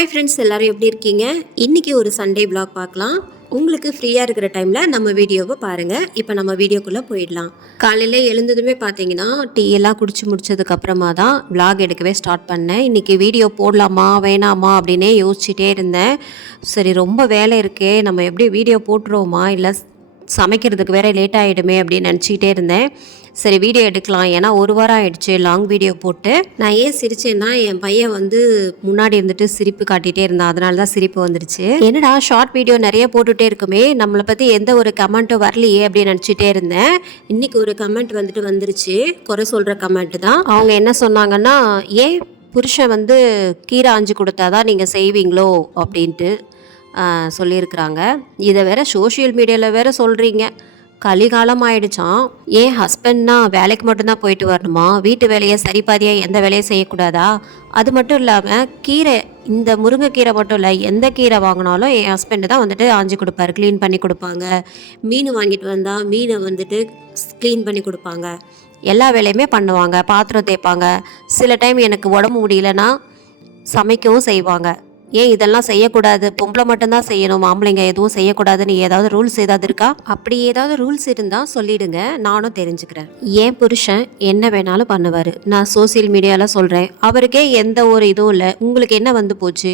Hi friends, எல்லோரும் எப்படி இருக்கீங்க? இன்றைக்கி ஒரு சண்டே விலாக் பார்க்கலாம். உங்களுக்கு ஃப்ரீயாக இருக்கிற டைமில் நம்ம வீடியோவை பாருங்கள். இப்போ நம்ம வீடியோக்குள்ளே போயிடலாம். காலையில் எழுந்ததுமே பார்த்தீங்கன்னா டீ எல்லாம் குடிச்சு முடிச்சதுக்கப்புறமா தான் விலாக் எடுக்கவே ஸ்டார்ட் பண்ணேன். இன்றைக்கி வீடியோ போடலாமா வேணாமா அப்படின்னே யோசிச்சுட்டே இருந்தேன். சரி, ரொம்ப வேலை இருக்கே, நம்ம எப்படி வீடியோ போட்டுருவோமா, இல்லை சமைக்கிறதுக்கு வேறு லேட் ஆகிடுமே அப்படின்னு நினச்சிக்கிட்டே இருந்தேன். சரி, வீடியோ எடுக்கலாம். ஏன்னா ஒரு வாரம் ஆகிடுச்சு லாங் வீடியோ போட்டு. நான் ஏன் சிரிச்சேன்னா, என் பையன் முன்னாடி இருந்துட்டு சிரிப்பு காட்டிகிட்டே இருந்தான். அதனால தான் சிரிப்பு வந்துருச்சு. என்னடா ஷார்ட் வீடியோ நிறைய போட்டுகிட்டே இருக்குமே, நம்மளை பற்றி எந்த ஒரு கமெண்ட்டும் வரலையே அப்படின்னு நினச்சிட்டே இருந்தேன். இன்றைக்கி ஒரு கமெண்ட் வந்துருச்சு. குறை சொல்கிற கமெண்ட் தான். அவங்க என்ன சொன்னாங்கன்னா, ஏன் புருஷன் கீரை ஆஞ்சு கொடுத்தாதான் நீங்கள் செய்வீங்களோ அப்படின்ட்டு சொல்லியிருக்கிறாங்க. இதை வேற சோஷியல் மீடியாவில் வேற சொல்கிறீங்க. கலிகாலம் ஆயிடுச்சான். ஏன் ஹஸ்பண்ட்னா வேலைக்கு மட்டும்தான் போயிட்டு வரணுமா? வீட்டு வேலையை சரிபாதியாக எந்த வேலையும் செய்யக்கூடாதா? அது மட்டும் இல்லாமல் கீரை, இந்த முருங்கைக்கீரை மட்டும் இல்லை, எந்த கீரை வாங்கினாலும் என் ஹஸ்பண்டு தான் ஆஞ்சு கொடுப்பாரு, க்ளீன் பண்ணி கொடுப்பாங்க. மீன் வாங்கிட்டு வந்தால் மீனை க்ளீன் பண்ணி கொடுப்பாங்க. எல்லா வேலையுமே பண்ணுவாங்க. பாத்திரம் தேய்ப்பாங்க. சில டைம் எனக்கு உடம்பு முடியலன்னா சமைக்கவும் செய்வாங்க. ஏன் இதெல்லாம் செய்யக்கூடாது, பொம்பளை மட்டும்தான் செய்யணும், ஆம்பளைங்க எதுவும் செய்யக்கூடாதுன்னு ஏதாவது ரூல்ஸ் ஏதாவது இருக்கா? அப்படி ஏதாவது ரூல்ஸ் இருந்தால் சொல்லிடுங்க, நானும் தெரிஞ்சுக்கிறேன். ஏன் புருஷன் என்ன வேணாலும் பண்ணுவார். நான் சோசியல் மீடியாவில் சொல்கிறேன். அவருக்கே எந்த ஒரு இதுவும் இல்லை. உங்களுக்கு என்ன போச்சு?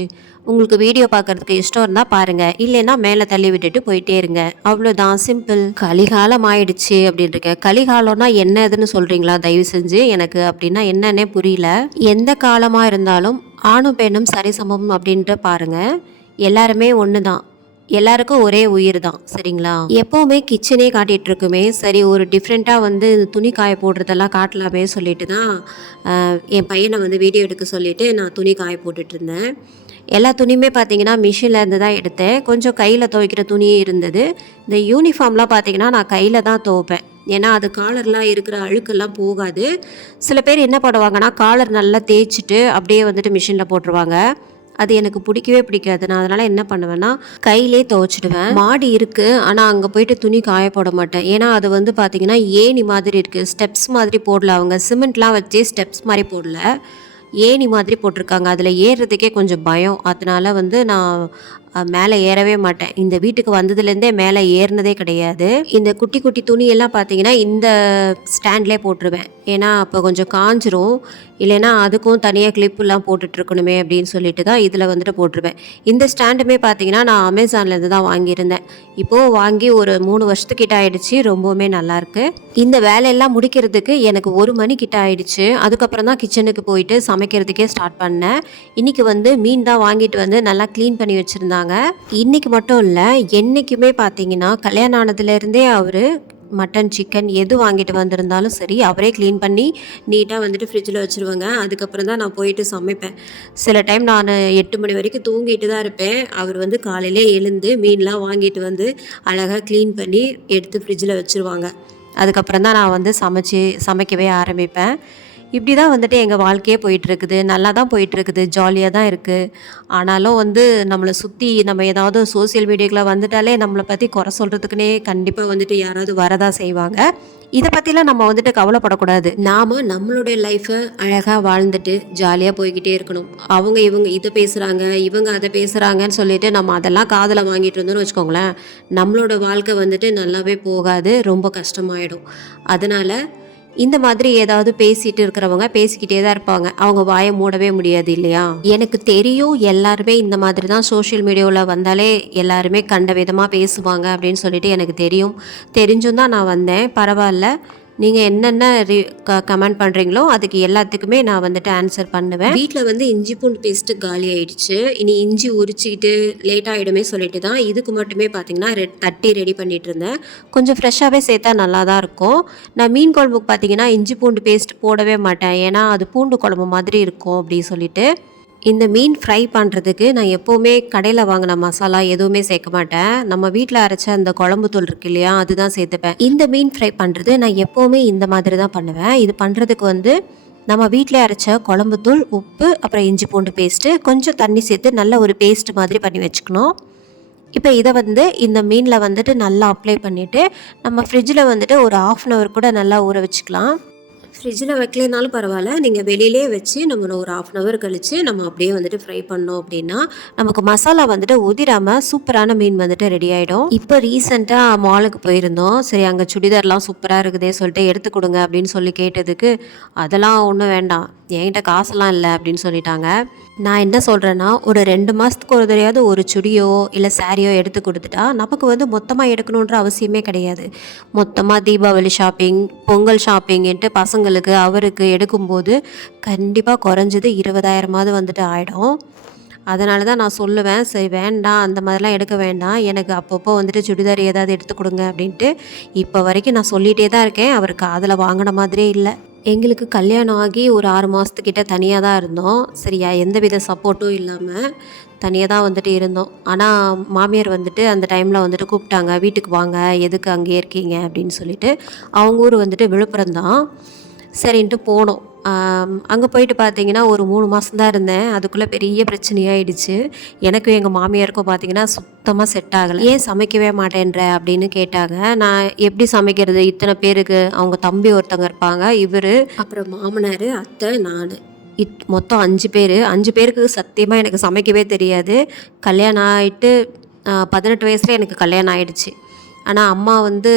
உங்களுக்கு வீடியோ பார்க்கறதுக்கு இஷ்டம் இருந்தால் பாருங்கள், இல்லைன்னா மேலே தள்ளி விட்டுட்டு போயிட்டே இருங்க, அவ்வளோதான், சிம்பிள். கலிகாலம் ஆயிடுச்சு அப்படின்ட்டு. கலிகாலம்னா என்னதுன்னு சொல்கிறீங்களா தயவு செஞ்சு? எனக்கு அப்படின்னா என்னன்னே புரியல. எந்த காலமாக இருந்தாலும் ஆணும் பெண்ணும் சரிசமம் அப்படின்ட்டு பாருங்கள். எல்லாருமே ஒன்று தான், எல்லாருக்கும் ஒரே உயிர் தான், சரிங்களா? எப்போவுமே கிச்சனே காட்டிகிட்டு இருக்குமே, சரி ஒரு டிஃப்ரெண்ட்டாக துணி காய போடுறதெல்லாம் காட்டலாமே சொல்லிட்டு தான் என் பையனை வீடியோ எடுக்க சொல்லிவிட்டு நான் துணி காய போட்டுட்டு இருந்தேன். எல்லா துணியுமே பார்த்தீங்கன்னா மிஷினில் இருந்து தான் எடுத்தேன். கொஞ்சம் கையில் துவைக்கிற துணியும் இருந்தது. இந்த யூனிஃபார்ம்லாம் பார்த்தீங்கன்னா நான் கையில் தான் துவைப்பேன். ஏன்னா அது காலர்லாம் இருக்கிற அழுக்கெல்லாம் போகாது. சில பேர் என்ன பண்ணுவாங்கன்னா காலர் நல்லா தேய்ச்சிட்டு அப்படியே மிஷினில் போட்டுருவாங்க. அது எனக்கு பிடிக்கவே பிடிக்காது. நான் அதனால் என்ன பண்ணுவேன்னா கையிலே துவைச்சிடுவேன். மாடி இருக்குது, ஆனால் அங்கே போயிட்டு துணி காய போட மாட்டேன். ஏன்னா அது பார்த்தீங்கன்னா ஏணி மாதிரி இருக்குது, ஸ்டெப்ஸ் மாதிரி போடல. அவங்க சிமெண்ட்லாம் வச்சு ஸ்டெப்ஸ் மாதிரி போடல, ஏணி மாதிரி போட்டிருக்காங்க. அதில் ஏறுறதுக்கே கொஞ்சம் பயம். அதனால் நான் மேலே ஏறவே மாட்டேன். இந்த வீட்டுக்கு வந்ததுலேருந்தே மேலே ஏறினதே கிடையாது. இந்த குட்டி குட்டி துணியெல்லாம் பார்த்தீங்கன்னா இந்த ஸ்டாண்ட்லேயே போட்டுருவேன். ஏன்னா அப்போ கொஞ்சம் காஞ்சிரும், இல்லைன்னா அதுக்கும் தனியாக கிளிப்லாம் போட்டுட்ருக்கணுமே அப்படின்னு சொல்லிட்டு தான் இதில் போட்டுருவேன். இந்த ஸ்டாண்டுமே பார்த்தீங்கன்னா நான் அமேசான்லேருந்து தான் வாங்கியிருந்தேன். இப்போது வாங்கி ஒரு 3 வருஷத்துக்கிட்ட ஆகிடுச்சு. ரொம்பவுமே நல்லாயிருக்கு. இந்த வேலையெல்லாம் முடிக்கிறதுக்கு எனக்கு 1 மணி கிட்ட ஆகிடுச்சு. அதுக்கப்புறம் தான் கிச்சனுக்கு போயிட்டு சமைக்கிறதுக்கே ஸ்டார்ட் பண்ணேன். இன்றைக்கி மீன் தான் வாங்கிட்டு நல்லா க்ளீன் பண்ணி வச்சுருந்தாங்க. இன்றைக்கி மட்டும் இல்லை, என்றைக்குமே பார்த்தீங்கன்னா கல்யாணம் ஆனதுலேருந்தே அவர் மட்டன் சிக்கன் எது வாங்கிட்டு வந்திருந்தாலும் சரி அவரே க்ளீன் பண்ணி நீட்டாக ஃப்ரிட்ஜில் வச்சுருவாங்க. அதுக்கப்புறம் தான் நான் போயிட்டு சமைப்பேன். சில டைம் நான் 8 மணி வரைக்கும் தூங்கிட்டு தான் இருப்பேன். அவர் காலையிலே எழுந்து மீன்லாம் வாங்கிட்டு அழகாக க்ளீன் பண்ணி எடுத்து ஃப்ரிட்ஜில் வச்சுருவாங்க. அதுக்கப்புறம் தான் நான் சமைக்கவே ஆரம்பிப்பேன். இப்படி தான் எங்கள் வாழ்க்கையே போயிட்டுருக்குது. நல்லா தான் போயிட்டுருக்குது, ஜாலியாக தான் இருக்குது. ஆனாலும் நம்மளை சுற்றி நம்ம ஏதாவது சோசியல் மீடியாக்களை வந்துட்டாலே நம்மளை பற்றி குறை சொல்கிறதுக்குன்னே கண்டிப்பாக யாராவது வரதான் செய்வாங்க. இதை பற்றிலாம் நம்ம கவலைப்படக்கூடாது. நாம் நம்மளுடைய லைஃப்பை அழகாக வாழ்ந்துட்டு ஜாலியாக போய்கிட்டே இருக்கணும். இவங்க இதை பேசுகிறாங்க, இவங்க அதை பேசுகிறாங்கன்னு சொல்லிட்டு நம்ம அதெல்லாம் காதில் வாங்கிட்டு இருந்தோம்னு வச்சுக்கோங்களேன், நம்மளோட வாழ்க்கை நல்லாவே போகாது, ரொம்ப கஷ்டமாயிடும். அதனால் இந்த மாதிரி ஏதாவது பேசிட்டு இருக்கிறவங்க பேசிக்கிட்டே தான் இருப்பாங்க. அவங்க வாயை மூடவே முடியாது இல்லையா? எனக்கு தெரியும் எல்லாருமே இந்த மாதிரி தான் சோஷியல் மீடியாவில் வந்தாலே எல்லாருமே கண்ட விதமாக பேசுவாங்க அப்படின்னு சொல்லிட்டு எனக்கு தெரிஞ்சும் தான் நான் வந்தேன். பரவாயில்ல, நீங்கள் என்னென்ன கமெண்ட் பண்ணுறீங்களோ அதுக்கு எல்லாத்துக்குமே நான் ஆன்சர் பண்ணுவேன். வீட்டில் இஞ்சி பூண்டு பேஸ்ட்டு காலி ஆகிடுச்சு. இனி இஞ்சி உரிச்சிக்கிட்டு லேட் ஆகிடுமே சொல்லிட்டு தான் இதுக்கு மட்டுமே பார்த்தீங்கன்னா தட்டி ரெடி பண்ணிகிட்டு இருந்தேன். கொஞ்சம் ஃப்ரெஷ்ஷாகவே சேர்த்தா நல்லா தான் இருக்கும். நான் மீன் குழம்புக்கு பார்த்தீங்கன்னா இஞ்சி பூண்டு பேஸ்ட் போடவே மாட்டேன். ஏன்னா அது பூண்டு குழம்பு மாதிரி இருக்கும் அப்படின்னு சொல்லிட்டு. இந்த மீன் ஃப்ரை பண்ணுறதுக்கு நான் எப்போவுமே கடையில் வாங்கின மசாலா எதுவுமே சேர்க்க மாட்டேன். நம்ம வீட்டில் அரைச்ச அந்த குழம்பு தூள் இருக்கு இல்லையா, அதுதான் சேர்த்துப்பேன். இந்த மீன் ஃப்ரை பண்ணுறது நான் எப்போவுமே இந்த மாதிரி தான் பண்ணுவேன். இது பண்ணுறதுக்கு நம்ம வீட்டில் அரைச்ச குழம்பு தூள், உப்பு, அப்புறம் இஞ்சி பூண்டு பேஸ்ட்டு, கொஞ்சம் தண்ணி சேர்த்து நல்ல ஒரு பேஸ்ட் மாதிரி பண்ணி வச்சுக்கணும். இப்போ இதை இந்த மீனில் நல்லா அப்ளை பண்ணிவிட்டு நம்ம ஃப்ரிட்ஜில் ஒரு 1/2 hour கூட நல்லா ஊற வச்சுக்கலாம். ஃப்ரிட்ஜில் வைக்கலைனாலும் பரவாயில்ல, நீங்கள் வெளியிலே வச்சு நம்ம ஒரு 1/2 அன் கழித்து நம்ம அப்படியே வந்துட்டு ஃப்ரை பண்ணோம் அப்படின்னா நமக்கு மசாலா வந்துட்டு உதிராமல் சூப்பரான மீன் வந்துட்டு ரெடி ஆகிடும். இப்போ ரீசெண்டாக மாலுக்கு போயிருந்தோம். சரி அங்கே சுடிதார்லாம் சூப்பராக இருக்குதே சொல்லிட்டு எடுத்து கொடுங்க அப்படின்னு சொல்லி கேட்டதுக்கு அதெல்லாம் ஒன்றும் வேண்டாம், என்கிட்ட காசெல்லாம் இல்லை அப்படின்னு சொல்லிட்டாங்க. நான் என்ன சொல்கிறேன்னா, ஒரு 2 மாதத்துக்கு ஒரு தடையாவது ஒரு சுடியோ இல்லை சாரியோ எடுத்து கொடுத்துட்டா நமக்கு வந்து மொத்தமாக எடுக்கணுன்ற அவசியமே கிடையாது. மொத்தமாக தீபாவளி ஷாப்பிங், பொங்கல் ஷாப்பிங்ன்ட்டு பசங்களுக்கு அவருக்கு எடுக்கும்போது கண்டிப்பாக குறைஞ்சது 20,000மாவது வந்துட்டு ஆகிடும். அதனால தான் நான் சொல்லுவேன், சரி வேண்டாம் அந்த மாதிரிலாம் எடுக்க வேண்டாம், எனக்கு அப்பப்போ வந்துட்டு சுடிதார் ஏதாவது எடுத்து கொடுங்க அப்படின்ட்டு. இப்போ வரைக்கும் நான் சொல்லிகிட்டே தான் இருக்கேன், அவர் காதில் வாங்கின மாதிரியே இல்லை. எங்களுக்கு கல்யாணம் ஆகி ஒரு 6 மாதத்துக்கிட்ட தனியாக தான் இருந்தோம். சரியா, எந்தவித சப்போர்ட்டும் இல்லாமல் தனியாக தான் வந்துட்டு இருந்தோம். ஆனால் மாமியார் வந்துட்டு அந்த டைமில் வந்துட்டு கூப்பிட்டாங்க, வீட்டுக்கு வாங்க, எதுக்கு அங்கேயே இருக்கீங்க அப்படின்னு சொல்லிட்டு. அவங்க ஊர் வந்துட்டு விழுப்புரம் தான். சரின்ட்டு போனோம். அங்கே போயிட்டு பார்த்தீங்கன்னா ஒரு 3 மாதம் தான் இருந்தேன். அதுக்குள்ளே பெரிய பிரச்சனையாயிடுச்சு. எனக்கும் எங்கள் மாமியாருக்கும் பார்த்தீங்கன்னா சுத்தமாக செட் ஆகலை. ஏன் சமைக்கவே மாட்டேன்ற அப்படின்னு கேட்டாங்க. நான் எப்படி சமைக்கிறது, இத்தனை பேருக்கு? அவங்க தம்பி ஒருத்தவங்க இருப்பாங்க, இவர், அப்புறம் மாமனார், அத்தை, நான், மொத்தம் 5 பேர். 5 பேருக்கு சத்தியமாக எனக்கு சமைக்கவே தெரியாது. கல்யாணம் ஆகிட்டு 18 வயசுல எனக்கு கல்யாணம் ஆகிடுச்சு. ஆனால் அம்மா வந்து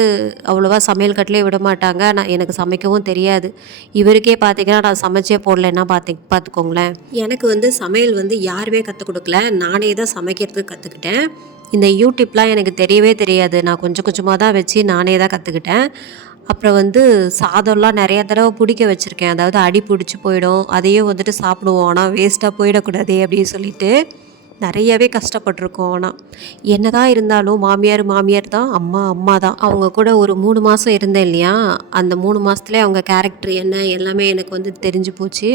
அவ்வளோவா சமையல் கட்டிலே விட மாட்டாங்க. எனக்கு சமைக்கவும் தெரியாது. இவருக்கே பார்த்திங்கன்னா நான் சமைச்சே போடலைன்னா பார்த்துக்கோங்களேன். எனக்கு வந்து சமையல் வந்து யாருமே கற்றுக் கொடுக்கல, நானே தான் சமைக்கிறதுக்கு கற்றுக்கிட்டேன். இந்த யூடியூப்லாம் எனக்கு தெரியவே தெரியாது. நான் கொஞ்சம் கொஞ்சமாக தான் வச்சு நானே தான் கற்றுக்கிட்டேன். அப்புறம் வந்து சாதம்லாம் நிறையா தடவை பிடிக்க வச்சுருக்கேன். அதாவது அடி பிடிச்சி போயிடும், அதையும் வந்துட்டு சாப்பிடுவோம், ஆனால் வேஸ்ட்டாக போயிடக்கூடாதே அப்படின்னு சொல்லிட்டு நிறையவே கஷ்டப்பட்டிருக்கோம். ஆனால் என்ன தான் இருந்தாலும் மாமியார் தான், அம்மா தான். அவங்க கூட ஒரு 3 மாதம் இருந்தேன் இல்லையா, அந்த 3 மாதத்துலேயே அவங்க கேரக்டர் என்ன எல்லாமே எனக்கு வந்து தெரிஞ்சு போச்சு.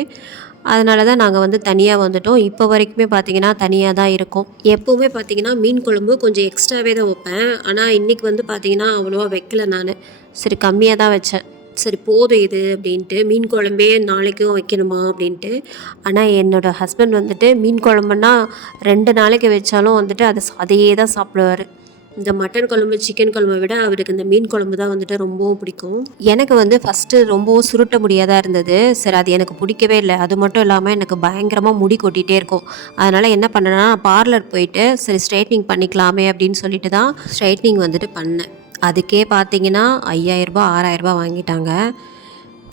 அதனால தான் நாங்கள் வந்து தனியாக வந்துட்டோம். இப்போ வரைக்குமே பார்த்திங்கன்னா தனியாக தான் இருக்கோம். எப்போவுமே பார்த்திங்கன்னா மீன் குழம்பு கொஞ்சம் எக்ஸ்ட்ராவே தான் வைப்பேன். ஆனால் இன்றைக்கி வந்து பார்த்திங்கன்னா அவ்வளோவா வைக்கல நான். சரி கம்மியாக தான் வச்சேன். சரி போதும் இது அப்படின்ட்டு. மீன் குழம்பே நாளைக்கும் வைக்கணுமா அப்படின்ட்டு. ஆனால் என்னோடய ஹஸ்பண்ட் வந்துட்டு மீன் குழம்புன்னா 2 நாளைக்கு வச்சாலும் வந்துட்டு அதையே தான் சாப்பிடுவார். இந்த மட்டன் குழம்பு, சிக்கன் குழம்பை விட அவருக்கு இந்த மீன் குழம்பு தான் வந்துட்டு ரொம்பவும் பிடிக்கும். எனக்கு வந்து ஃபஸ்ட்டு ரொம்பவும் சுருட்ட முடியாதான் இருந்தது. சரி அது எனக்கு பிடிக்கவே இல்லை. அது மட்டும் இல்லாமல் எனக்கு பயங்கரமாக முடி கொட்டிகிட்டே இருக்கும். அதனால் என்ன பண்ணேன்னா, நான் பார்லர் போயிட்டு சரி ஸ்ட்ரைட்னிங் பண்ணிக்கலாமே அப்படின்னு சொல்லிட்டு தான் ஸ்ட்ரைட்னிங் வந்துட்டு பண்ணேன். அதுக்கே பார்த்தீங்கன்னா 5,000 6,000 வாங்கிட்டாங்க.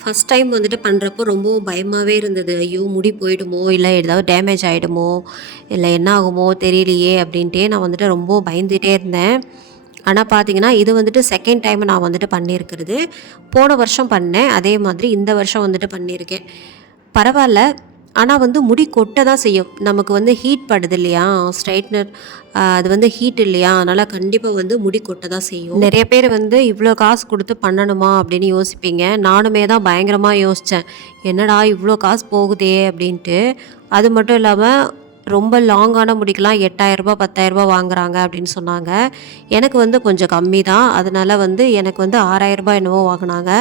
ஃபஸ்ட் டைம் வந்துட்டு பண்ணுறப்போ ரொம்பவும் பயமாகவே இருந்தது. ஐயோ முடி போயிடுமோ, இல்லை ஏதாவது டேமேஜ் ஆகிடுமோ, இல்லை என்ன ஆகுமோ தெரியலையே அப்படின்ட்டே நான் வந்துட்டு ரொம்ப பயந்துகிட்டே இருந்தேன். ஆனால் பார்த்தீங்கன்னா இது வந்துட்டு செகண்ட் டைம் நான் வந்துட்டு பண்ணியிருக்கிறது. போன வருஷம் பண்ணேன், அதே மாதிரி இந்த வருஷம் வந்துட்டு பண்ணியிருக்கேன். பரவாயில்ல. ஆனால் வந்து முடி கொட்ட தான் செய்யும். நமக்கு வந்து ஹீட் படுது இல்லையா, ஸ்ட்ரைட்னர் அது வந்து ஹீட் இல்லையா, அதனால் கண்டிப்பாக வந்து முடி கொட்ட தான் செய்யும். நிறைய பேர் வந்து இவ்வளோ காசு கொடுத்து பண்ணணுமா அப்படின்னு யோசிப்பீங்க. நானுமே தான் பயங்கரமாக யோசித்தேன், என்னடா இவ்வளோ காசு போகுதே அப்படின்ட்டு. அது மட்டும் இல்லாமல் ரொம்ப லாங்கான முடிக்கெலாம் 8,000 10,000 வாங்குறாங்க அப்படின்னு சொன்னாங்க. எனக்கு வந்து கொஞ்சம் கம்மி தான். அதனால் வந்து எனக்கு வந்து 6,000 என்னவோ வாங்கினாங்க.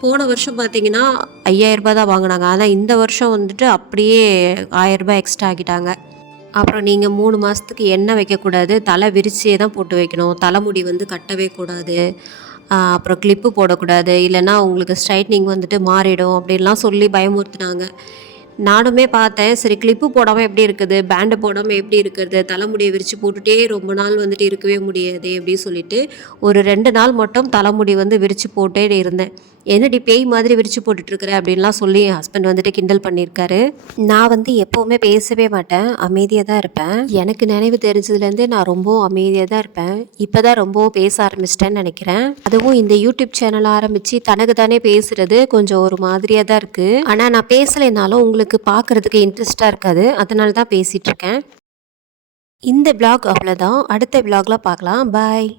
போன வருஷம் பார்த்தீங்கன்னா 5,000 தான் வாங்கினாங்க. ஆனால் இந்த வருஷம் வந்துட்டு அப்படியே 1,000 எக்ஸ்ட்ரா ஆக்கிட்டாங்க. அப்புறம் நீங்கள் 3 மாதத்துக்கு எண்ணெய் வைக்கக்கூடாது, தலை விரிச்சியே தான் போட்டு வைக்கணும், தலைமுடி வந்து கட்டவே கூடாது, அப்புறம் கிளிப்பு போடக்கூடாது, இல்லைன்னா உங்களுக்கு ஸ்ட்ரைட்னிங் வந்துட்டு மாறிடும் அப்படின்லாம் சொல்லி பயமுறுத்துனாங்க. நானுமே பார்த்தேன், சரி கிளிப்பு போடாமல் எப்படி இருக்குது, பேண்டு போடாமல் எப்படி இருக்கிறது, தலைமுடியை விரித்து போட்டுகிட்டே ரொம்ப நாள் வந்துட்டு இருக்கவே முடியாது அப்படின்னு சொல்லிட்டு ஒரு 2 நாள் மட்டும் தலைமுடி வந்து விரித்து போட்டே இருந்தேன். என்னடி பேய் மாதிரி விரித்து போட்டுட்ருக்குற அப்படின்லாம் சொல்லி என் ஹஸ்பண்ட் வந்துட்டு கிண்டல் பண்ணியிருக்காரு. நான் வந்து எப்போவுமே பேசவே மாட்டேன், அமைதியாக தான் இருப்பேன். எனக்கு நினைவு தெரிஞ்சதுலேருந்து நான் ரொம்ப அமைதியாக தான் இருப்பேன். இப்போ தான் ரொம்பவும் பேச ஆரம்பிச்சிட்டேன்னு நினைக்கிறேன். அதுவும் இந்த யூடியூப் சேனல் ஆரம்பித்து தனக்கு தானே பேசுகிறது கொஞ்சம் ஒரு மாதிரியாக தான் இருக்குது. ஆனால் நான் பேசலைனாலும் உங்களுக்கு பார்க்குறதுக்கு இன்ட்ரெஸ்ட்டாக இருக்காது, அதனால தான் பேசிகிட்ருக்கேன். இந்த விளாக் அவ்வளோதான். அடுத்த விளாகில் பார்க்கலாம். பாய்.